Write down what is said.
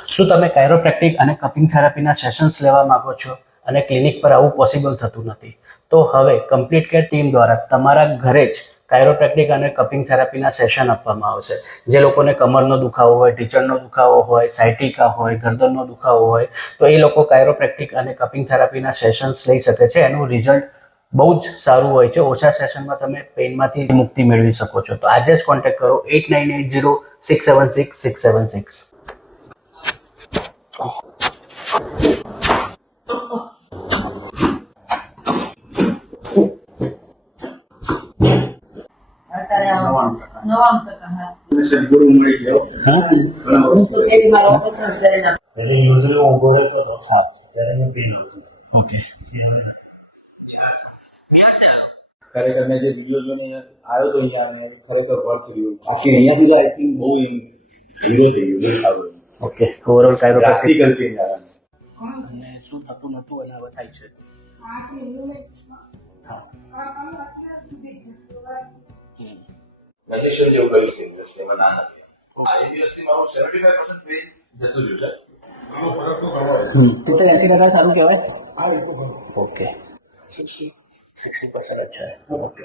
શું તમે કાયરોપ્રેક્ટિક અને કપિંગ થેરાપીના સેશન્સ લેવા માંગો છો અને ક્લિનિક પર આવું પોસિબલ થતું નથી? તો હવે કમ્પ્લીટ કેર ટીમ દ્વારા તમારા ઘરે જ કાયરોપ્રેક્ટિક અને કપિંગ થેરાપીના સેશન આપવામાં આવશે. જે લોકોને કમરનો દુખાવો હોય, ઢીંચણનો દુખાવો હોય, સાયટિકા હોય, ગરદનનો દુખાવો હોય, તો એ લોકો કાયરોપ્રેક્ટિક અને કપિંગ થેરાપીના સેશન્સ લઈ શકે છે. એનું રિઝલ્ટ બહુ જ સારું હોય છે. ઓછા સેશનમાં તમે પેઇનમાંથી મુક્તિ મેળવી શકો છો. તો આજે જ કોન્ટેક્ટ કરો 8980676676. ખરેખર મેં જે વિડીયો જોઈને આવ્યો તો અહીંયા અને ખરેખર વર્થ રહ્યું. બાકી અહીંયાથી તો આઈ થિંક બહુ હીરો થઈ ગયું, બહુ સારું. ઓકે, ઓવરઓલ કાયરોપ્રેક્ટિક પ્લાસ્ટિકલ ચેન્જ આવે અને શું થતું નતું અને હવે થાય છે. મેજિશિયન જેવું કર્યું છે ઇન્ડસ્ટ્રી, એમાં ના નથી. આ એક દિવસથી મારું 75% વેઇટ જતું રહ્યું છે. ટોટલ 80% સારું કહેવાય. ઓકે, 60% अच्छा है. ओके.